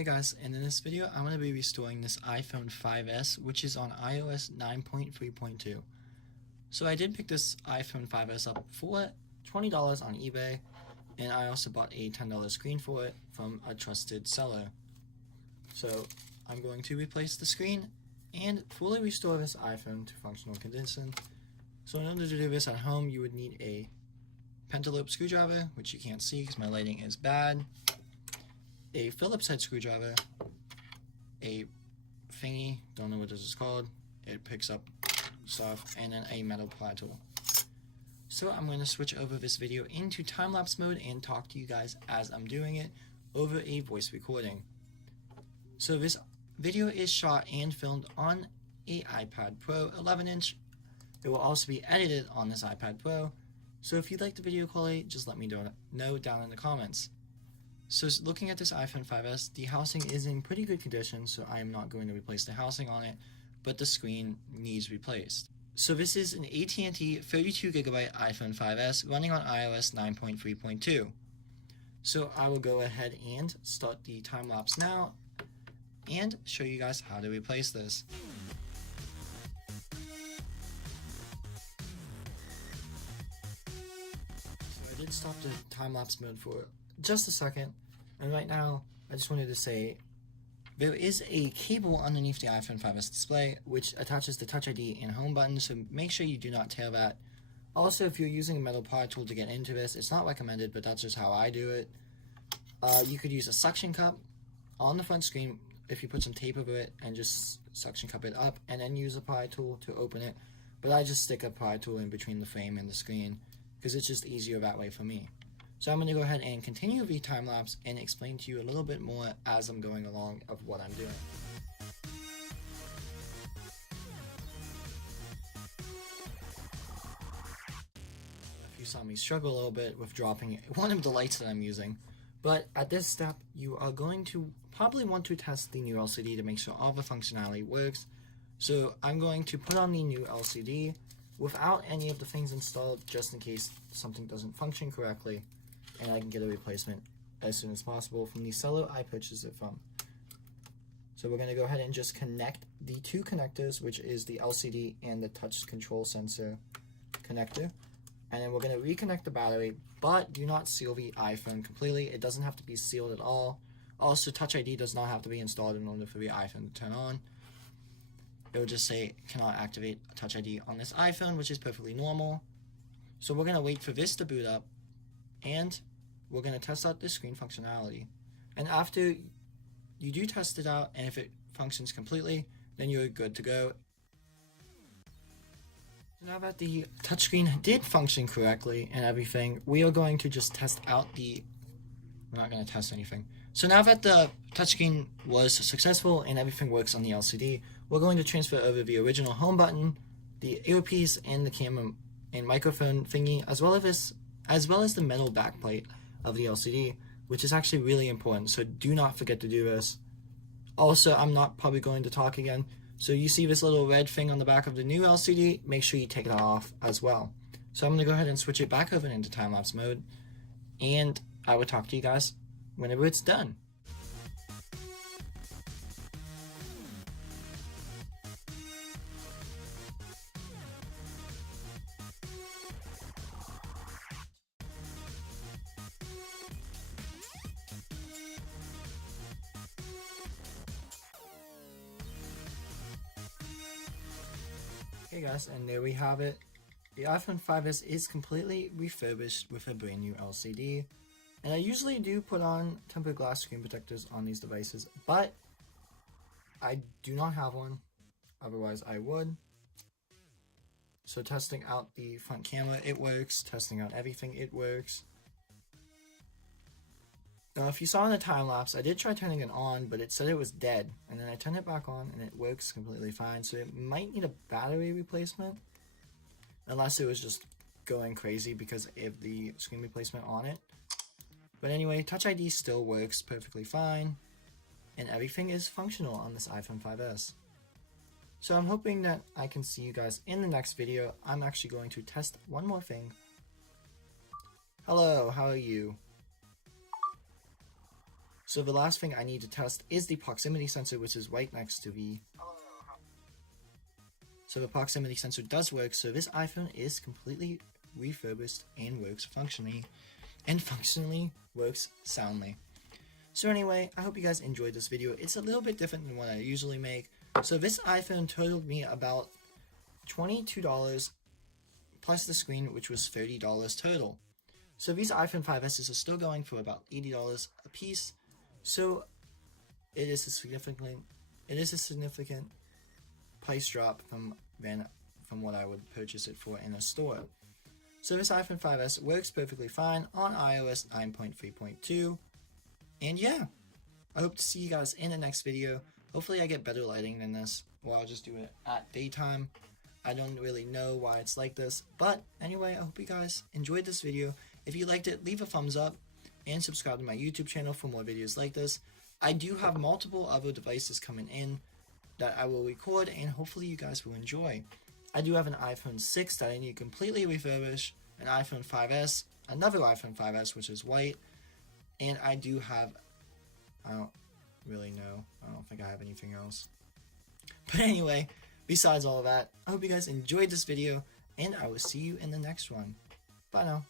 Hey guys, and in this video I'm going to be restoring this iPhone 5S, which is on iOS 9.3.2. So I did pick this iPhone 5S up for $20 on eBay, and I also bought a $10 screen for it from a trusted seller. So I'm going to replace the screen and fully restore this iPhone to functional condition. So in order to do this at home, you would need a pentalobe screwdriver, which you can't see because my lighting is bad, a Phillips head screwdriver, a thingy, don't know what this is called, it picks up stuff, and then a metal pry tool. So I'm going to switch over this video into time-lapse mode and talk to you guys as I'm doing it over a voice recording. So this video is shot and filmed on a iPad Pro 11-inch. It will also be edited on this iPad Pro. So if you like the video quality, just let me know down in the comments. So looking at this iPhone 5S, the housing is in pretty good condition, so I am not going to replace the housing on it, but the screen needs replaced. So this is an AT&T 32GB iPhone 5S running on iOS 9.3.2. So I will go ahead and start the time lapse now and show you guys how to replace this. So I did stop the time lapse mode for just a second, and right now I just wanted to say there is a cable underneath the iPhone 5S display which attaches the Touch ID and home button, so make sure you do not tear that. Also, if you're using a metal pry tool to get into this, it's not recommended, but that's just how I do it. You could use a suction cup on the front screen if you put some tape over it and just suction cup it up and then use a pry tool to open it, but I just stick a pry tool in between the frame and the screen because it's just easier that way for me. So I'm going to go ahead and continue the time lapse and explain to you a little bit more as I'm going along of what I'm doing. If you saw me struggle a little bit with dropping one of the lights that I'm using, but at this step you are going to probably want to test the new LCD to make sure all the functionality works. So I'm going to put on the new LCD without any of the things installed just in case something doesn't function correctly, and I can get a replacement as soon as possible from the seller I purchased it from. So we're going to go ahead and just connect the two connectors, which is the LCD and the touch control sensor connector. And then we're going to reconnect the battery, but do not seal the iPhone completely. It doesn't have to be sealed at all. Also, Touch ID does not have to be installed in order for the iPhone to turn on. It will just say cannot activate Touch ID on this iPhone, which is perfectly normal. So we're going to wait for this to boot up, and we're going to test out the screen functionality. And after you do test it out, and if it functions completely, then you're good to go. So now that the touchscreen did function correctly and everything, we are going to just test out we're not going to test anything. So now that the touchscreen was successful and everything works on the LCD, we're going to transfer over the original home button, the earpiece, and the camera and microphone thingy, as well as the metal backplate of the LCD, which is actually really important, so do not forget to do this. Also, I'm not probably going to talk again, so you see this little red thing on the back of the new LCD, make sure you take it off as well. So I'm going to go ahead and switch it back over into time-lapse mode, and I will talk to you guys whenever it's done. Hey guys, and there we have it. The iPhone 5S is completely refurbished with a brand new LCD. And I usually do put on tempered glass screen protectors on these devices, but I do not have one, otherwise I would. So testing out the front camera, it works. Testing out everything, it works. Now if you saw in the time lapse, I did try turning it on, but it said it was dead. And then I turned it back on and it works completely fine. So it might need a battery replacement, unless it was just going crazy because of the screen replacement on it. But anyway, Touch ID still works perfectly fine, and everything is functional on this iPhone 5S. So I'm hoping that I can see you guys in the next video. I'm actually going to test one more thing. Hello, how are you? So the last thing I need to test is the proximity sensor, which is right next to the... So the proximity sensor does work, so this iPhone is completely refurbished and works functionally, and functionally works soundly. So anyway, I hope you guys enjoyed this video. It's a little bit different than what I usually make. So this iPhone totaled me about $22 plus the screen, which was $30 total. So these iPhone 5s are still going for about $80 a piece. So it is a significant price drop from what I would purchase it for in a store. So this iPhone 5s works perfectly fine on iOS 9.3.2. And yeah, I hope to see you guys in the next video. Hopefully I get better lighting than this, or I'll just do it at daytime. I don't really know why it's like this, but anyway, I hope you guys enjoyed this video. If you liked it, leave a thumbs up and subscribe to my YouTube channel for more videos like this. I do have multiple other devices coming in that I will record, and hopefully you guys will enjoy. I do have an iPhone 6 that I need to completely refurbish, an iPhone 5s, another iPhone 5s which is white, and I do have, I don't really know, I don't think I have anything else. But anyway, besides all of that, I hope you guys enjoyed this video, and I will see you in the next one. Bye now.